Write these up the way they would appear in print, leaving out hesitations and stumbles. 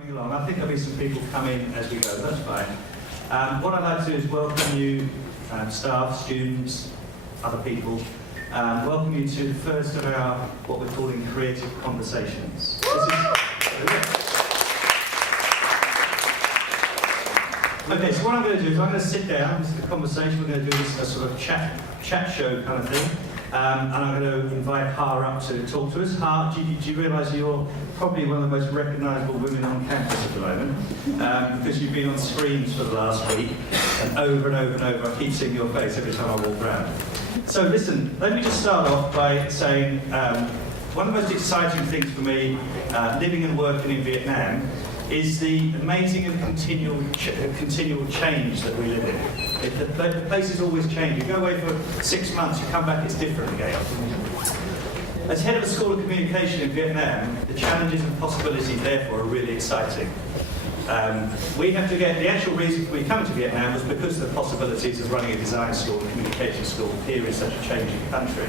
Coming along. I think there'll be some people come in as we go, that's fine. What I'd like to do is welcome you, staff, students, other people, welcome you to the first of our, what we're calling Creative Conversations. Okay, so what I'm going to do is I'm going to sit down, this is the conversation, we're going to do this a sort of chat show kind of thing, and I'm going to invite Har up to talk to us. Har, do you realise you're probably one of the most recognisable women on campus at the moment, because you've been on screens for the last week, and over, I keep seeing your face every time I walk around. So listen, let me just start off by saying, one of the most exciting things for me, living and working in Vietnam, is the amazing and continual change that we live in. The place is always changing. You go away for 6 months, you come back, it's different again. As head of a school of communication in Vietnam, the challenges and possibilities therefore are really exciting. We have to get, the actual reason for me coming to Vietnam was because of the possibilities of running a design school and communication school here in such a changing country.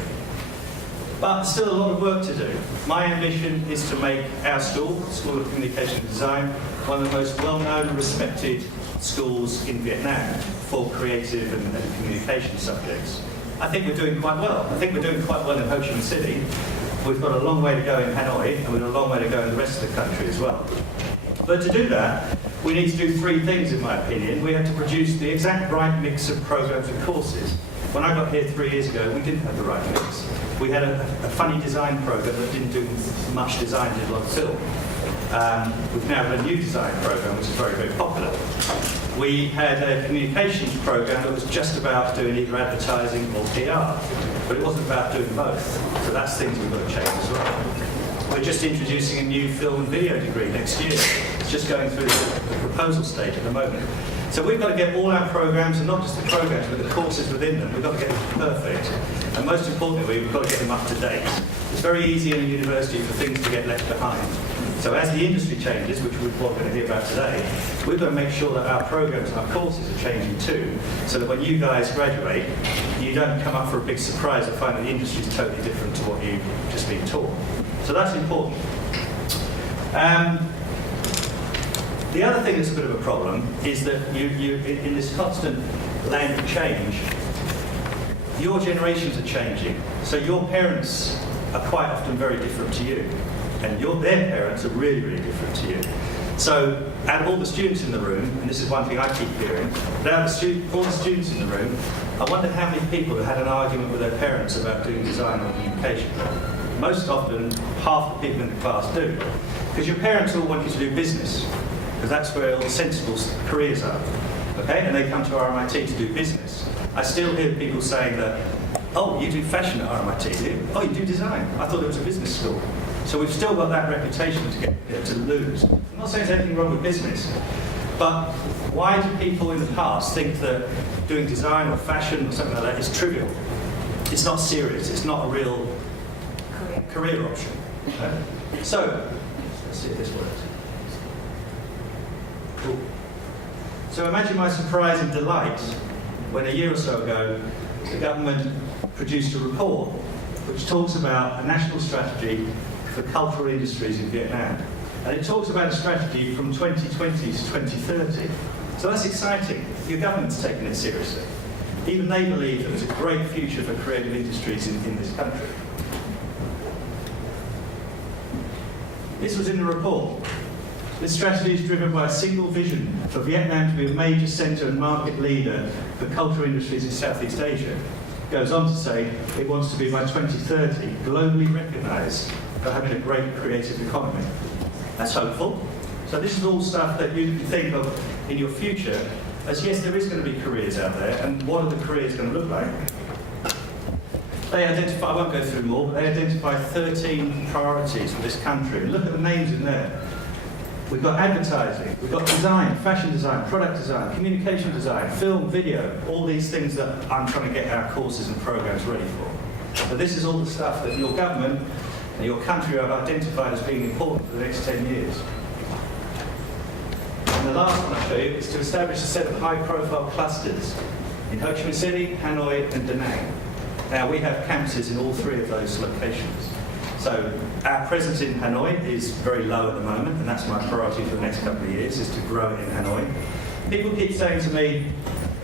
But still a lot of work to do. My ambition is to make our school, School of Communication and Design, one of the most well-known and respected schools in Vietnam for creative and communication subjects. I think we're doing quite well. I think we're doing quite well in Ho Chi Minh City. We've got a long way to go in Hanoi, and we've got a long way to go in the rest of the country as well. But to do that, we need to do three things, in my opinion. We have to produce the exact right mix of programs and courses. When I got here 3 years ago, we didn't have the right mix. We had a funny design program that didn't do much design, did a lot of film. We've now got a new design program, which is very, very popular. We had a communications program that was just about doing either advertising or PR, but it wasn't about doing both. So that's things we've got to change as well. We're just introducing a new film and video degree next year. It's just going through the proposal stage at the moment. So we've got to get all our programs, and not just the programs, but the courses within them, we've got to get them perfect. And most importantly, we've got to get them up to date. It's very easy in a university for things to get left behind. So as the industry changes, which we're going to hear about today, we've got to make sure that our programs and our courses are changing too, so that when you guys graduate, you don't come up for a big surprise and find that the industry is totally different to what you've just been taught. So that's important. The other thing that's a bit of a problem is that you in this constant land of change, your generations are changing. So your parents are quite often very different to you, and their parents are really, really different to you. So out of all the students in the room, and this is one thing I keep hearing, but out of all the students in the room, I wonder how many people have had an argument with their parents about doing design or communication. Most often, half the people in the class do. Because your parents all want you to do business, because that's where all the sensible careers are. Okay? And they come to RMIT to do business. I still hear people saying that, oh, you do fashion at RMIT, do you? Oh, you do design. I thought it was a business school. So we've still got that reputation to lose. I'm not saying there's anything wrong with business, but why do people in the past think that doing design or fashion or something like that is trivial? It's not serious. It's not a real career option. Okay. So, let's see if this works. Cool. So imagine my surprise and delight when a year or so ago the government produced a report which talks about a national strategy for cultural industries in Vietnam. And it talks about a strategy from 2020 to 2030. So that's exciting. Your government's taking it seriously. Even they believe that there's a great future for creative industries in this country. This was in the report. This strategy is driven by a single vision for Vietnam to be a major centre and market leader for cultural industries in Southeast Asia. It goes on to say it wants to be by 2030 globally recognised for having a great creative economy. That's hopeful. So this is all stuff that you can think of in your future as yes, there is going to be careers out there, and what are the careers going to look like? They identify, I won't go through them all, but they identify 13 priorities for this country. And look at the names in there. We've got advertising, we've got design, fashion design, product design, communication design, film, video, all these things that I'm trying to get our courses and programs ready for. So this is all the stuff that your government and your country have identified as being important for the next 10 years. And the last one I'll show you is to establish a set of high-profile clusters in Ho Chi Minh City, Hanoi and Da Nang. Now we have campuses in all three of those locations. So our presence in Hanoi is very low at the moment, and that's my priority for the next couple of years, is to grow it in Hanoi. People keep saying to me,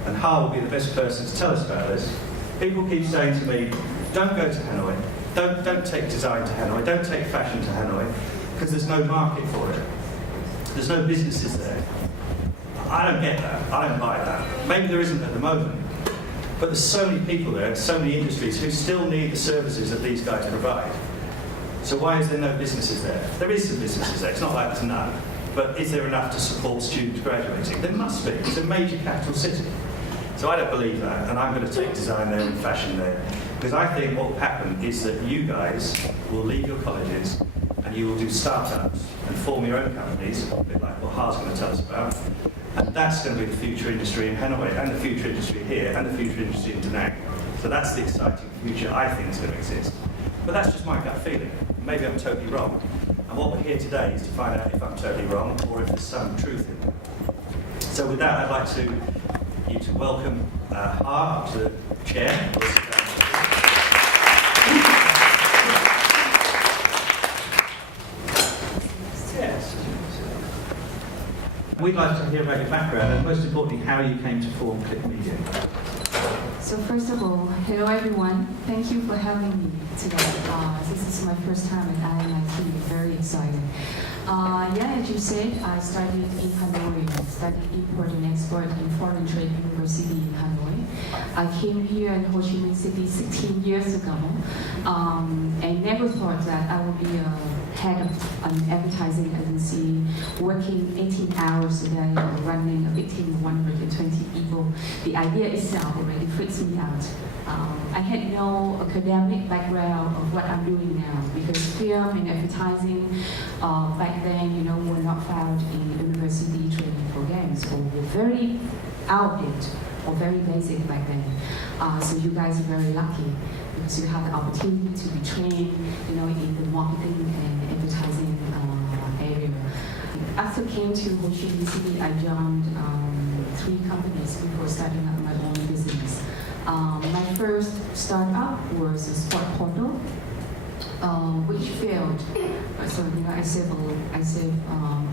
and Ha will be the best person to tell us about this, people keep saying to me, don't go to Hanoi, don't take design to Hanoi, don't take fashion to Hanoi, because there's no market for it. There's no businesses there. I don't get that, I don't buy that. Maybe there isn't at the moment, but there's so many people there, so many industries who still need the services that these guys provide. So why is there no businesses there? There is some businesses there, it's not like there's none. But is there enough to support students graduating? There must be, it's a major capital city. So I don't believe that, and I'm going to take design there and fashion there. Because I think what will happen is that you guys will leave your colleges and you will do startups and form your own companies, a bit like what Ha's going to tell us about. And that's going to be the future industry in Hanoi, and the future industry here, and the future industry in Da Nang. So that's the exciting future I think is going to exist. But that's just my gut feeling. Maybe I'm totally wrong. And what we're here today is to find out if I'm totally wrong or if there's some truth in it. So with that, I'd like you to welcome Ha up to the chair. Yes. We'd like to hear about your background and most importantly, how you came to form ClickMedia. So first of all, hello everyone. Thank you for having me today. This is my first time at RMIT. Very excited. As you said, I studied in Hanoi. I studied import and export in Foreign Trade University in Hanoi. I came here in Ho Chi Minh City 16 years ago, and never thought that I would be a head of an advertising agency, working 18 hours a day, running a big team of 120 people. The idea itself already freaks me out. I had no academic background of what I'm doing now, because film and advertising back then, were not found in university training programs, or were very outdated or very basic back then. So you guys are very lucky because you have the opportunity to be trained, in the marketing and advertising area. After I came to Ho Chi Minh City, I joined 3 companies before starting up my own business. My first startup was a sport portal, which failed. So I saved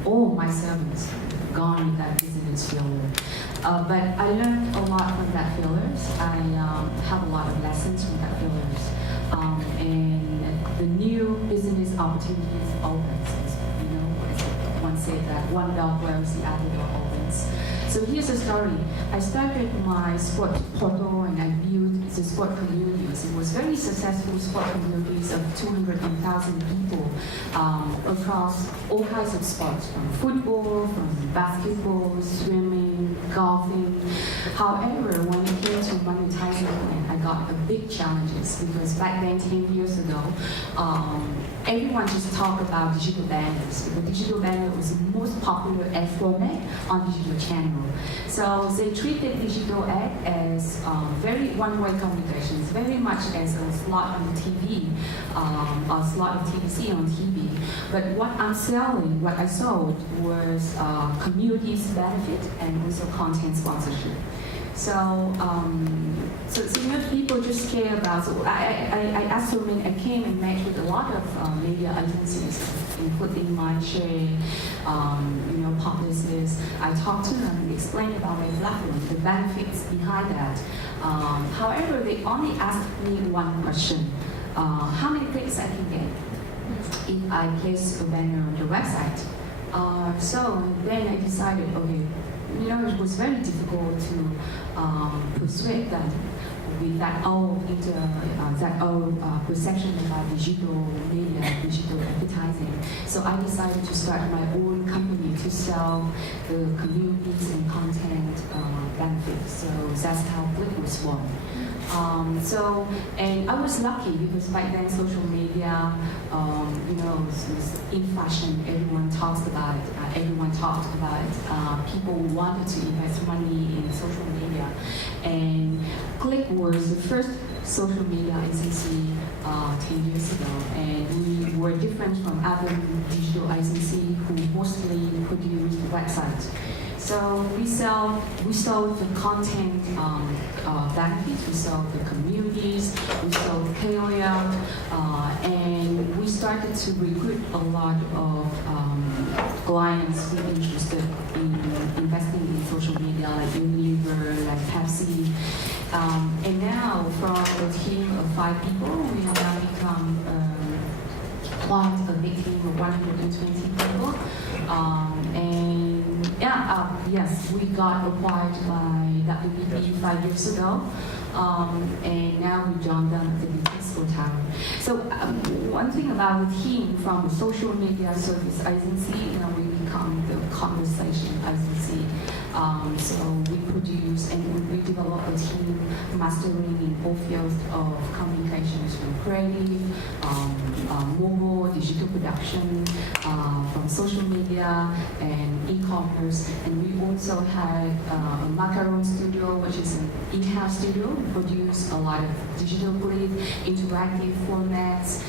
all my savings gone with that business failure. But I learned a lot from that failures. I have a lot of lessons from that failures. And the new business opportunities opens. As one said that one door closes, the other door opens. So here's the story. I started my sport portal and I built the sport communities. It was very successful sport communities of 200,000 people across all kinds of sports, from football, from basketball, swimming, golfing. However, when it came to monetizing, I got a big challenges because back then, 10 years ago, everyone just talked about digital banners. The digital banner was the most popular ad format on digital channel. So they treated digital ad as very one-way communications, very much as a slot on the TV, a slot of TVC on TV. But what I'm selling, what I sold was communities benefit and also content sponsorship. So people just care about. So I asked them, I came and met with a lot of media agencies, including Mindshare, Publicis. I talked to them and explained about my platform, the benefits behind that. However, they only asked me one question: how many clicks I can get if I place a banner on your website? So then I decided, okay. It was very difficult to persuade them with that old perception about digital media, digital advertising. So I decided to start my own company to sell the communities and content benefits. So that's how Click was born. And I was lucky because back then social media, was in fashion. Everyone talks about it. Everyone talked about it. People wanted to invest money in social media, and Click was the first social media agency 10 years ago, and we were different from other digital agencies who mostly produced websites. So we sold the content benefits, we sold the communities, we sold KOL, and we started to recruit a lot of clients who are interested in investing in social media, like Unilever, like Pepsi. And now, from a team of 5 people, we have now become quite a big team of 120 people. And yeah, yes, we got acquired by WPP 5 years ago. And now we joined them at the Business Tower. So one thing about the team from social media service agency, we become the conversation agency. So we produce and we develop a team mastering in all fields of communications, from creative, mobile, digital production, from social media and e-commerce. And we also have a Macaron studio, which is an in-house studio. We produce a lot of digitally interactive formats,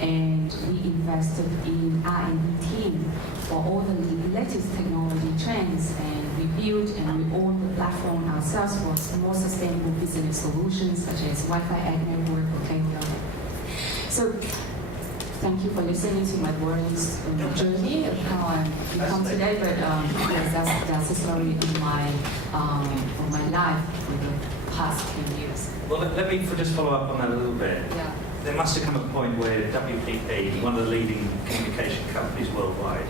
and we invested in R&D team for all the latest technology trends, and we built and we own the platform ourselves for more sustainable business solutions such as Wi-Fi ad network or KOL. So thank you for listening to my boring journey of how I've become today, but that's the story of my life for the past 10 years. Well, let me just follow up on that a little bit. Yeah. There must have come a point where WPP, one of the leading communication companies worldwide,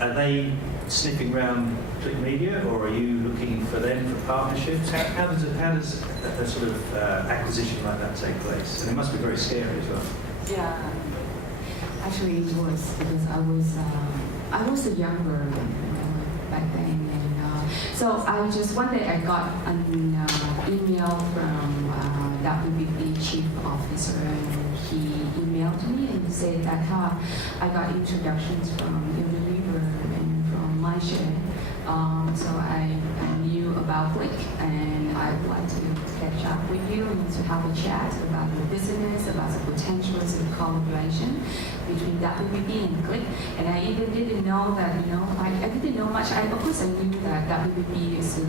are they sniffing around ClickMedia, or are you looking for them for partnerships? How does a sort of acquisition like that take place? And it must be very scary as well. Yeah. Actually, it was, because I was a younger back then, and so one day I got an email from WPP chief officer, and he emailed me and he said that I got introductions from Unilever and from MyShare. So I knew about Click, and I would like to catch up with you and to have a chat about the business, about the potentials of collaboration between WPP and Click. And I even didn't know that, I didn't know much. Of course, I knew that WPP is a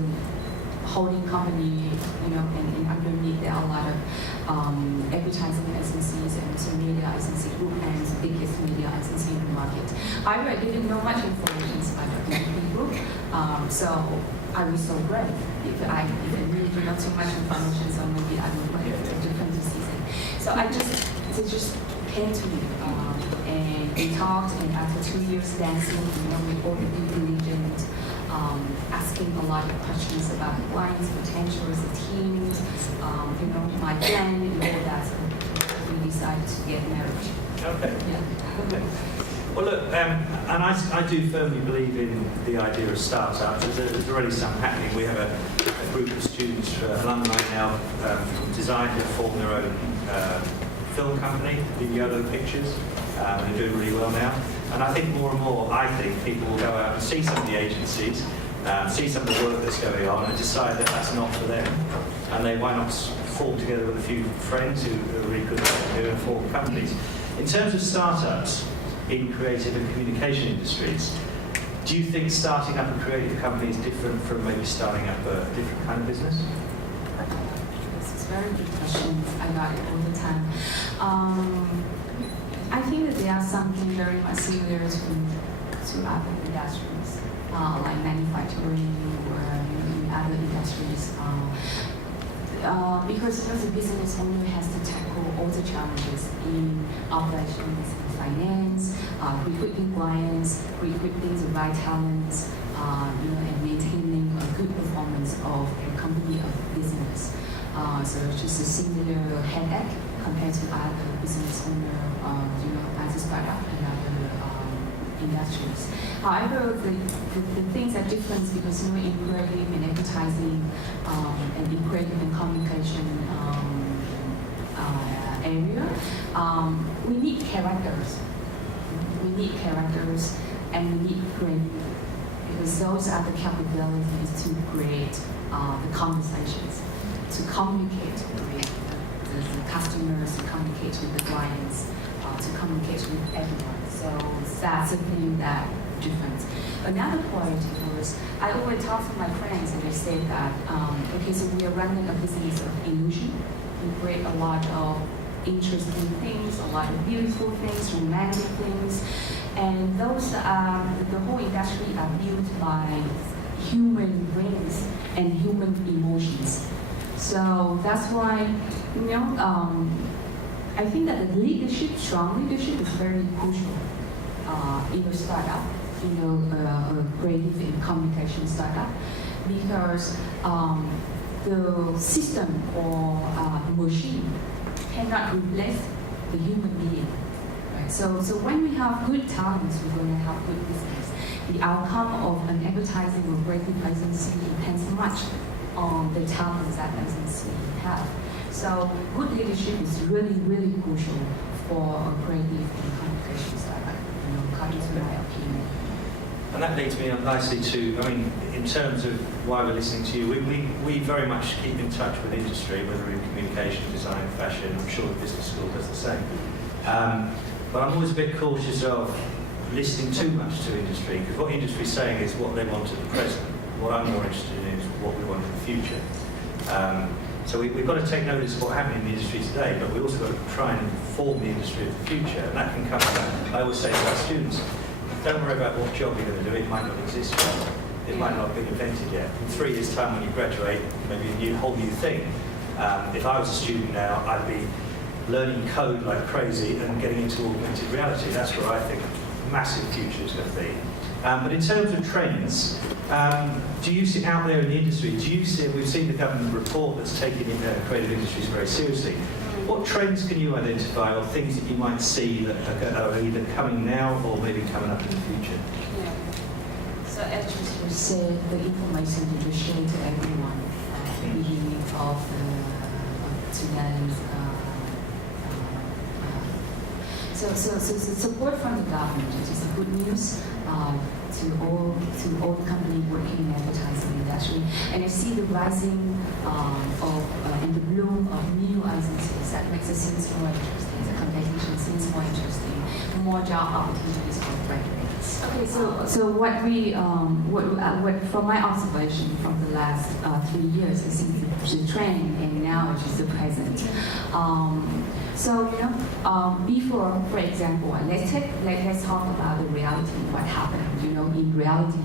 holding company, and underneath there are a lot of advertising agencies and social media agency group and the biggest media agency in the market. However, I didn't know much information about WPP group, so I was so brave. If I really didn't know too much information, so maybe I would like a different decision. So it just came to me, and we talked, and after 2 years dancing, with all the due diligence, asking a lot of questions about the clients, potentials, the teams, my plan, and all that. So we decided to get married. Okay. Yeah. Okay. Well, look, and I do firmly believe in the idea of startups. There's already some happening. We have a group of students, alumni now, from design who form their own film company, Yolo Pictures. They're doing really well now. And I think more and more, people will go out and see some of the agencies, see some of the work that's going on, and decide that that's not for them. And why not fall together with a few friends who are really good at what they do and form companies. In terms of startups in creative and communication industries, do you think starting up a creative company is different from maybe starting up a different kind of business? This is a very good question. I got it all the time. I think that there are something very much similar to other industries, like manufacturing or in other industries. Because the business owner has to tackle all the challenges in operations, in finance, recruiting clients, recruiting the right talents, and maintaining a good performance of a company of business. So it's just a similar headache compared to other business owner, as a startup and other industries. However, the things are different because in creative and advertising and in creative and communication area, we need characters. We need characters and we need creative, because those are the capabilities to create the conversations, to communicate with the customers, to communicate with the clients, to communicate with everyone. So that's the thing that difference. Another point was, I always talk to my friends and they say that, okay, so we are running a business of illusion. We create a lot of interesting things, a lot of beautiful things, romantic things, and those the whole industry are built by human brains and human emotions. So that's why, I think that the leadership, strong leadership, is very crucial in a startup, a creative and communication startup, because the system or machine cannot replace the human being. Right? So when we have good talents, we're going to have good business. The outcome of an advertising or creative agency depends much on the talents that agency have. So good leadership is really, really crucial for a creative and communication startup, according to my opinion. And that leads me on nicely to, in terms of why we're listening to you, we very much keep in touch with industry, whether in communication, design, fashion. I'm sure the business school does the same. But I'm always a bit cautious of listening too much to industry, because what industry is saying is what they want at the present. What I'm more interested in is what we want in the future. So we've got to take notice of what's happening in the industry today, but we also got to try and inform the industry of the future, and that can come from, I always say to our students, don't worry about what job you're going to do, it might not exist yet. It might not have been invented yet. In 3 years' time when you graduate, maybe a whole new thing. If I was a student now, I'd be learning code like crazy and getting into augmented reality. That's where I think a massive future is going to be. But in terms of trends, do you see out there in the industry, we've seen the government report that's taking creative industries very seriously. What trends can you identify, or things that you might see that are either coming now or maybe coming up in the future? Yeah. So as you said, the information that you share to everyone, the beginning of today's. So support from the government, which is good news to all the companies working in the advertising industry. And I see the rising and the bloom of new agencies. That makes it seem more interesting. The competition seems more interesting. More job opportunities for graduates. Okay, so what from my observation from the last 3 years, I see the trend, and now it is the present. Before, for example, let's talk about the reality, what happened, in reality.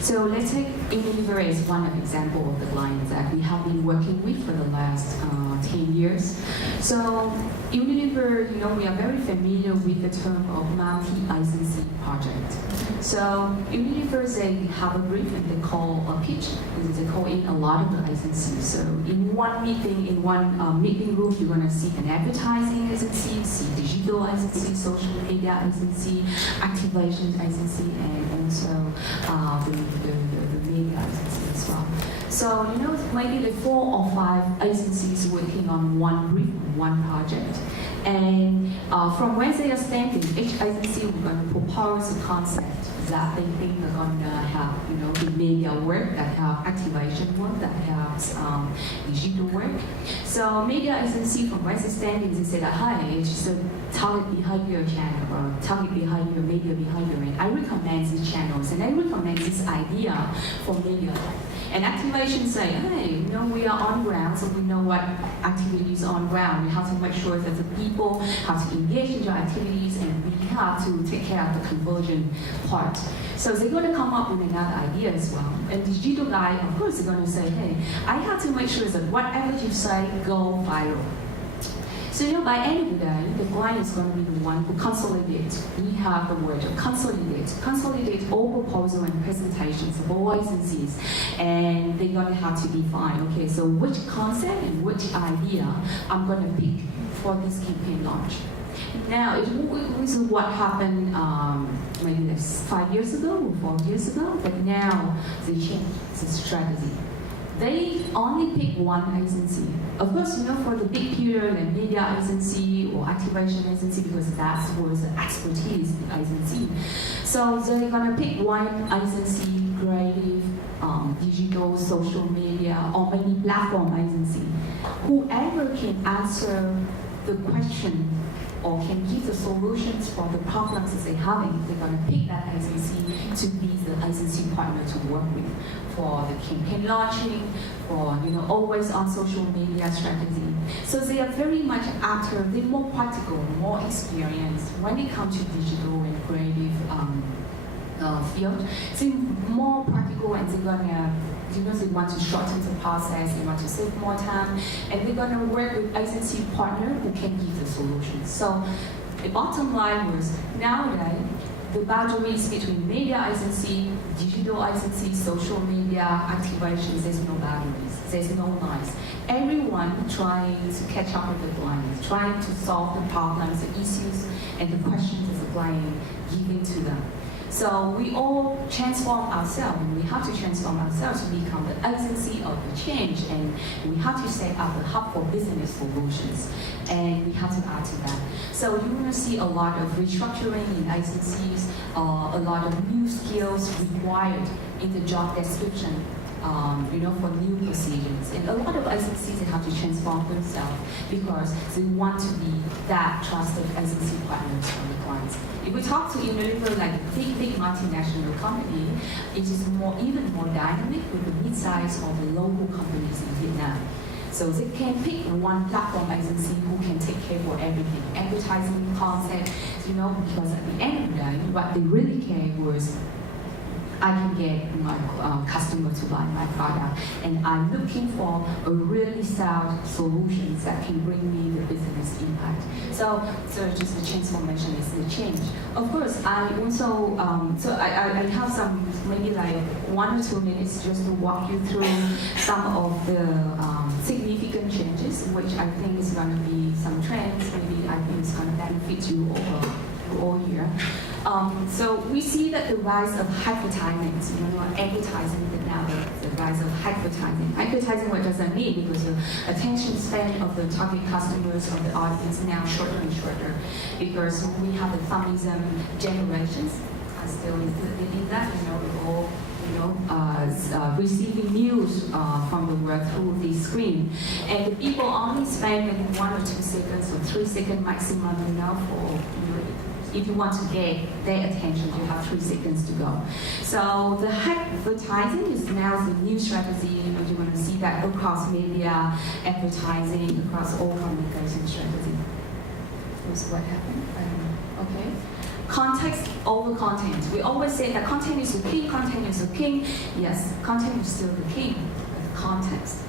So let's take Unilever as one example of the clients that we have been working with for the last 10 years. So Unilever, we are very familiar with the term of multi-agency project. So Unilever, they have a brief and they call a pitch, and they call in a lot of the agencies. So in one meeting room, you're going to see an advertising agency, see digital agency, social media agency, activation agency, and also the media agency as well. So maybe the 4 or 5 agencies working on one brief, one project. And from where they are standing, each agency we're going to propose a concept that they think are going to have, the media work, that have activation work, that has digital work. So media agency from where they're standing, they say that, hi, it's just a target behavior channel or target behavior, media behavior, and I recommend these channels and I recommend this idea for media. And activation say, hey, we are on ground, so we know what activities are on ground. We have to make sure that the people have to engage in your activities, and we have to take care of the conversion part. So they're going to come up with another idea as well. And the digital guy, of course, is going to say, hey, I have to make sure that whatever you say go viral. So by end of the day, the client is going to be the one who consolidates. We have the word consolidate all proposal and presentations of all agencies, and they're going to have to define, okay, so which concept and which idea I'm going to pick for this campaign launch. Now, it was what happened maybe 5 years ago or 4 years ago, but now they changed the strategy. They only pick one agency. Of course, for the big period, like media agency or activation agency, because that was the expertise agency. So they're gonna pick one agency, creative, digital, social media, or maybe platform agency. Whoever can answer the question or can give the solutions for the problems that they're having, they're going to pick that agency to be the agency partner to work with for the campaign launching, for always on social media strategy. So they are very much after, they're more practical, more experienced when it comes to digital and creative field. They're more practical, and they're gonna, they want to shorten the process, they want to save more time, and they're gonna work with agency partner who can give the solutions. So the bottom line was, nowadays, the boundaries between media agency, digital agency, social media activations, there's no boundaries, there's no lines. Everyone trying to catch up with the clients, trying to solve the problems, the issues, and the questions that the client giving to them. So we all transform ourselves, and we have to transform ourselves to become the agency of the change, and we have to set up a hub for business solutions, and we have to add to that. So you're going to see a lot of restructuring in agencies, a lot of new skills required in the job description, for new positions. And a lot of agencies, they have to transform themselves because they want to be that trusted agency partners for the clients. If we talk to Unilever, like a big multinational company, it is even more dynamic with the mid-size or the local companies in Vietnam. So they can pick one platform agency who can take care for everything, advertising, content, because at the end of the day, what they really care was, I can get my customer to buy my product, and I'm looking for a really sound solutions that can bring me the business impact. So just the transformation is the change. Of course, I also, I have some, maybe like 1 or 2 minutes just to walk you through some of the significant changes, which I think is going to be some trends, maybe I think it's going to benefit you all here. So we see that the rise of advertising, advertising now, the rise of advertising. Advertising, what does that mean? Because the attention span of the target customers of the audience now shorter and shorter, because we have the thumbism generations are still included in that, all receiving news from the world through the screen. And the people only spend maybe 1 or 2 seconds or 3 seconds maximum for, if you want to get their attention, you have 3 seconds to go. So the advertising is now the new strategy. You're going to see that across media, advertising, across all communication strategy. Here's what happened. Okay. Context over content. We always say that content is the king, content is the king. Yes, content is still the king, but the context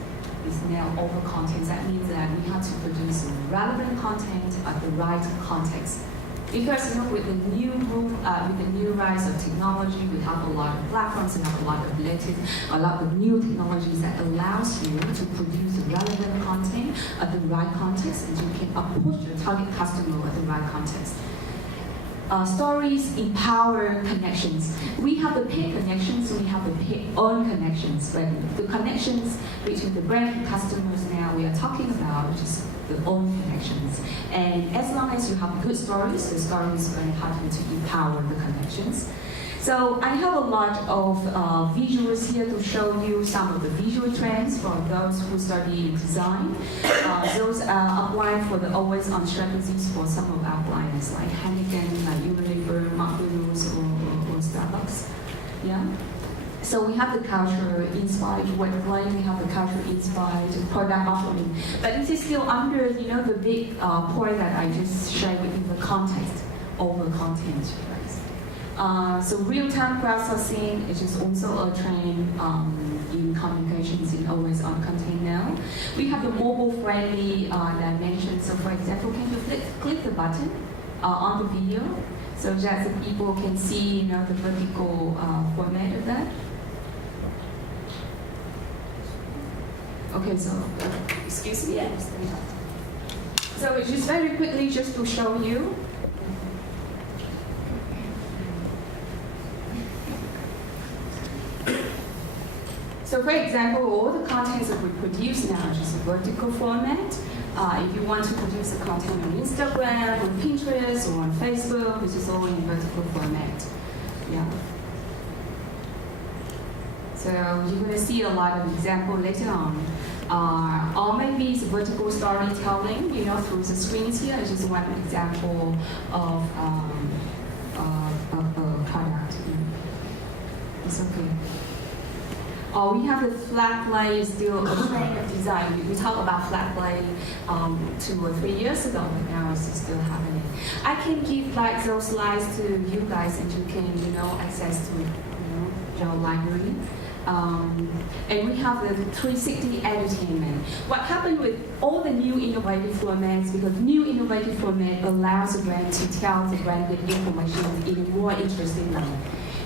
is now over content. That means that we have to produce relevant content at the right context. Because with the new rise of technology, we have a lot of platforms, we have a lot of new technologies that allows you to produce relevant content at the right context, and you can approach your target customer at the right context. Stories empower connections. We have the paid connections, we have the paid earned connections, but the connections between the brand and customers now we are talking about just the own connections. And as long as you have good stories, the stories are going to help you to empower the connections. So I have a lot of visuals here to show you some of the visual trends for those who study design. Those are applied for the always-on strategies for some of our clients, like Heineken, like Unilever, McDonald's, or Starbucks. Yeah. So we have the culture-inspired wordplay, we have the culture-inspired product offering. But this is still under, the big point that I just shared with you, the context over content, right? So real-time processing is just also a trend in communications in always-on content now. We have the mobile-friendly dimension. So for example, can you click the button on the video so that the people can see, the vertical format of that? Okay, so, excuse me. So just very quickly, just to show you. So for example, all the contents that we produce now is just a vertical format. If you want to produce the content on Instagram, on Pinterest, or on Facebook, this is all in vertical format. Yeah. So you're going to see a lot of examples later on. Or maybe it's vertical storytelling, you know, through the screens here. It's just one example of a product. It's okay. We have the flat play, still a trend of design. We talked about flat play 2 or 3 years ago, but now it's still happening. I can give like those slides to you guys, and you can, you know, access to, your library. And we have the 360 entertainment. What happened with all the new innovative formats, because new innovative format allows the brand to tell the branded information in a more interesting way.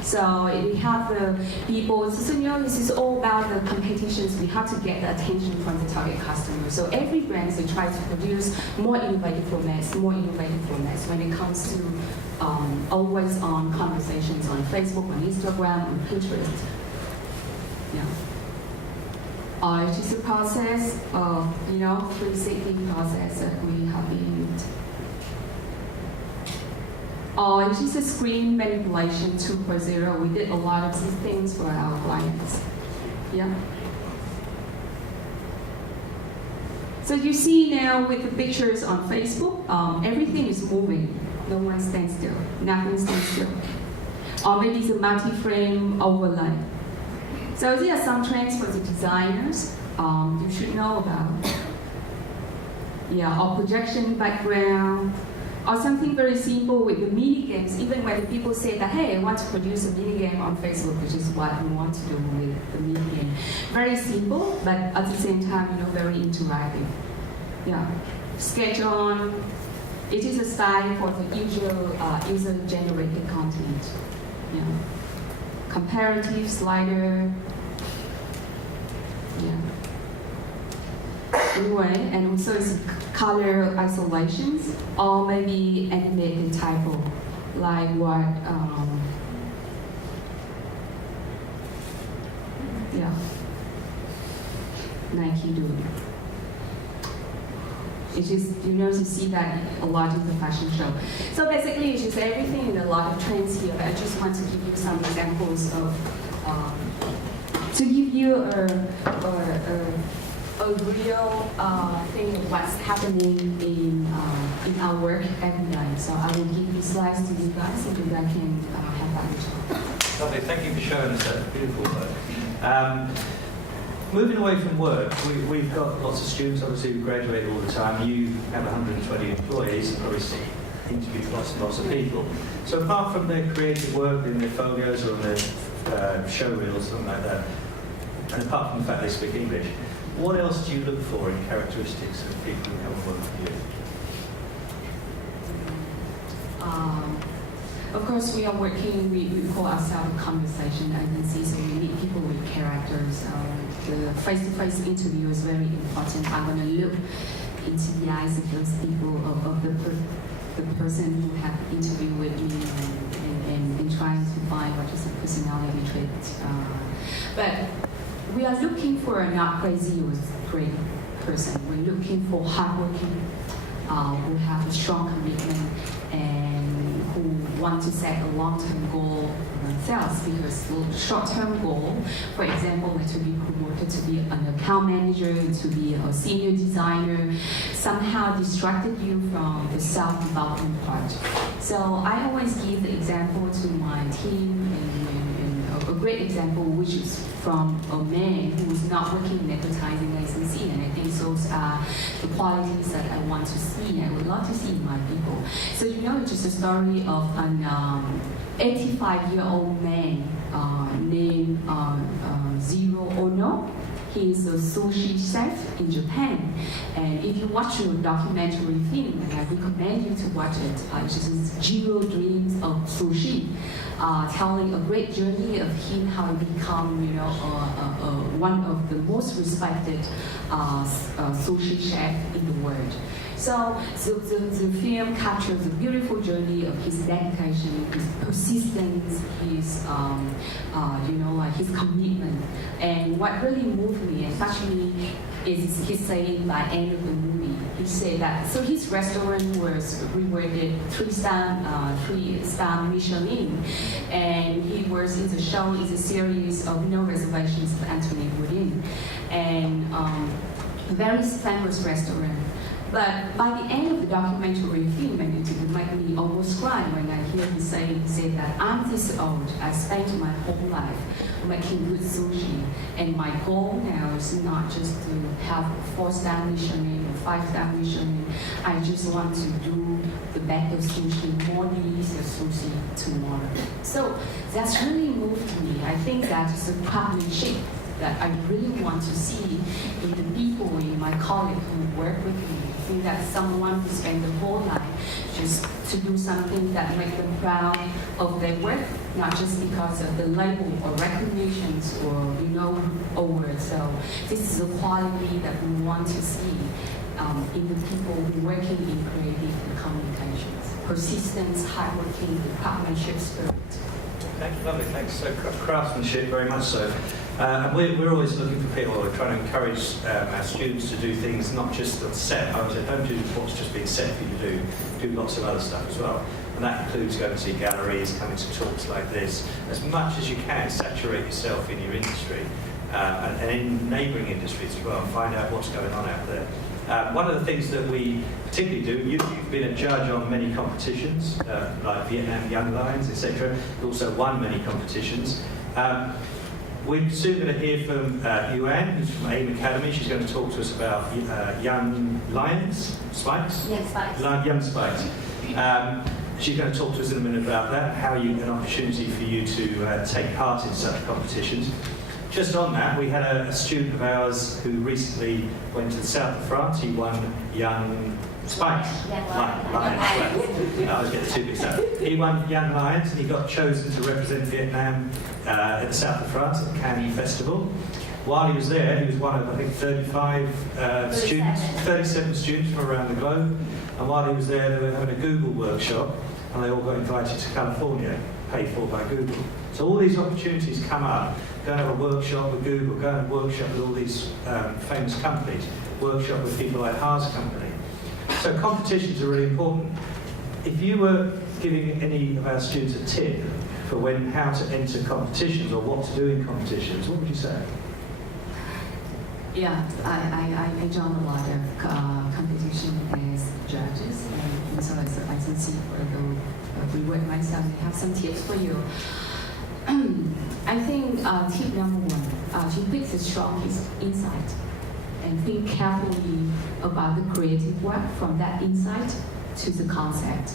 So we have the people, so you know, this is all about the competitions. We have to get the attention from the target customer. So every brand, they try to produce more innovative formats when it comes to always on conversations on Facebook, on Instagram, on Pinterest. Yeah. It's just a process of, 360 process that we have built. It's just a screen manipulation 2.0. We did a lot of these things for our clients. Yeah. So you see now with the pictures on Facebook, everything is moving. No one stands still. Nothing stands still. Or maybe it's a multi-frame overlay. So these are some trends for the designers you should know about. Yeah, or projection background, or something very simple with the mini games. Even when people say that, hey, I want to produce a mini game on Facebook, which is what we want to do with the mini game. Very simple, but at the same time, very interactive. Yeah, sketch on. It is a style for the usual user-generated content. Yeah. Comparative slider. Yeah. Anyway, and also it's color isolations, or maybe animated typo, like what Nike do. It's just, you see that a lot in the fashion show. So basically, it's just everything and a lot of trends here. I just want to give you some examples of, to give you a real thing of what's happening in our work every day. So I will give these slides to you guys so that I can have that talk. Lovely, thank you for showing us that beautiful work. Moving away from work, we've got lots of students obviously who graduate all the time. You have 120 employees and probably interview lots and lots of people. So apart from their creative work in their folios or their show reels, something like that, and apart from the fact they speak English, what else do you look for in characteristics of people who come and work for you? Of course, we are working, we call ourselves a conversation agency, so we meet people with characters. The face-to-face interview is very important. I'm going to look into the eyes of those people, of the person who have interviewed with me, and trying to find what is the personality trait. But we are looking for a not crazy or great person. We're looking for hardworking, who have a strong commitment, and who want to set a long-term goal for themselves, because the short-term goal, for example, like to be promoted to be an account manager, to be a senior designer, somehow distracted you from the self-development part. So I always give the example to my team, and a great example, which is from a man who is not working in advertising agency, and I think those are the qualities that I want to see, I would love to see in my people. So it's just a story of an 85-year-old man named Zero Ono. He is a sushi chef in Japan, and if you watch your documentary film, I recommend you to watch it. It's just Jiro Dreams of Sushi, telling a great journey of him how he become, one of the most respected sushi chef in the world. So the film captures the beautiful journey of his dedication, his persistence, his his commitment. And what really moved me, and touched me, is his saying by end of the movie. He said that his restaurant was rewarded 3-star Michelin, and he was in the show, is a series of No Reservations of Anthony Nguyen. And very famous restaurant. But by the end of the documentary film, and it made me almost cry when I hear him say that I'm this old, I spent my whole life making good sushi, and my goal now is not just to have a 4-star Michelin or 5-star Michelin. I just want to do the better sushi, more delicious sushi tomorrow. So that's really moved me. I think that is a partnership that I really want to see in the people, in my colleagues who work with me. I think that someone who spent their whole life just to do something that makes them proud of their work, not just because of the label or recognitions or awards. So this is a quality that we want to see in the people who are working in creative communications. Persistence, hardworking, partnership spirit. Thank you, lovely, thanks. So craftsmanship, very much so. And we're always looking for people. We're trying to encourage our students to do things not just on set. I would say don't do what's just been set for you to do lots of other stuff as well. And that includes going to see galleries, coming to talks like this. As much as you can, saturate yourself in your industry and in neighbouring industries as well, and find out what's going on out there. One of the things that we particularly do, you've been a judge on many competitions, like Vietnam Young Lions, etc. You also won many competitions. We're soon going to hear from Nguyen, who's from AIM Academy. She's going to talk to us about young lions, spikes? Yes, spikes. Young spikes. She's going to talk to us in a minute about that, how an opportunity for you to take part in such competitions. Just on that, we had a student of ours who recently went to the south of France. He won Young Spikes. Lions. I was getting too mixed up. He won Young Lions and he got chosen to represent Vietnam in the south of France at the Cannes Festival. While he was there, he was one of, I think, 37 students from around the globe. And while he was there, they were having a Google workshop and they all got invited to California, paid for by Google. So all these opportunities come up. Go and have a workshop with Google, go and have a workshop with all these famous companies, workshop with people like Haas Company. So competitions are really important. If you were giving any of our students a tip for how to enter competitions or what to do in competitions, what would you say? Yeah, I joined a lot of competition as judges, and so as I see for the reward myself, I have some tips for you. I think tip number one, to pick the strongest insight and think carefully about the creative work from that insight to the concept,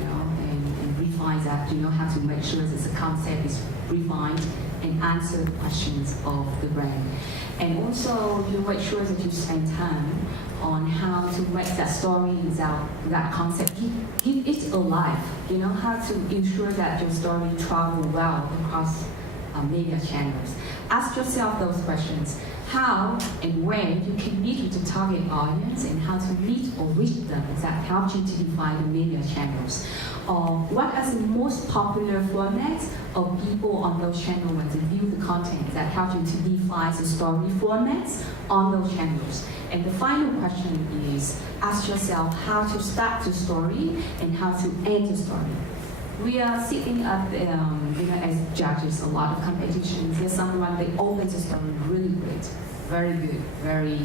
and refine that. How to make sure that the concept is refined and answer the questions of the brain. And also, you make sure that you spend time on how to make that story that concept, give it a life. How to ensure that your story travels well across media channels. Ask yourself those questions. How and when you can meet with the target audience and how to meet or reach them that helps you to define the media channels. Or what are the most popular formats of people on those channels when they view the content that help you to define the story formats on those channels. And the final question is, ask yourself how to start the story and how to end the story. We are sitting up, as judges, a lot of competitions. There's someone, they open the story really great, very good, very,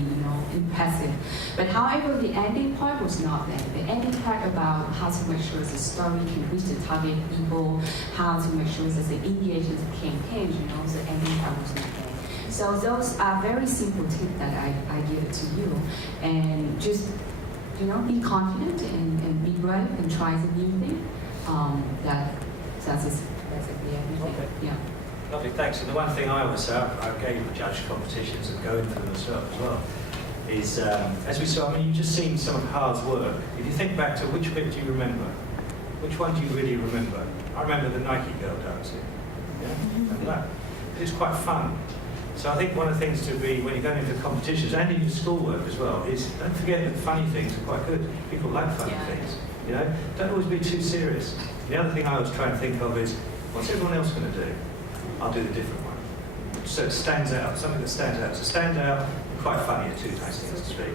impressive. But however, the ending part was not there. The ending part about how to make sure the story can reach the target people, how to make sure that the engage with the campaign, the ending part was not there. So those are very simple tips that I give it to you. And just, be confident and be brave and try the new thing. That's basically everything. Okay. Yeah. Lovely, thanks. And the one thing I always say, I gave judge competitions and go into them as well, is as we saw, you've just seen some of hard work. If you think back to which bit do you remember? Which one do you really remember? I remember the Nike girl dancing. Yeah? Remember that? It was quite fun. So I think one of the things to be, when you're going into competitions and in your schoolwork as well, is don't forget that funny things are quite good. People like funny things. Don't always be too serious. The other thing I always try and think of is, what's everyone else going to do? I'll do the different one. So it stands out, something that stands out. So stand out and quite funny are two nice things to speak.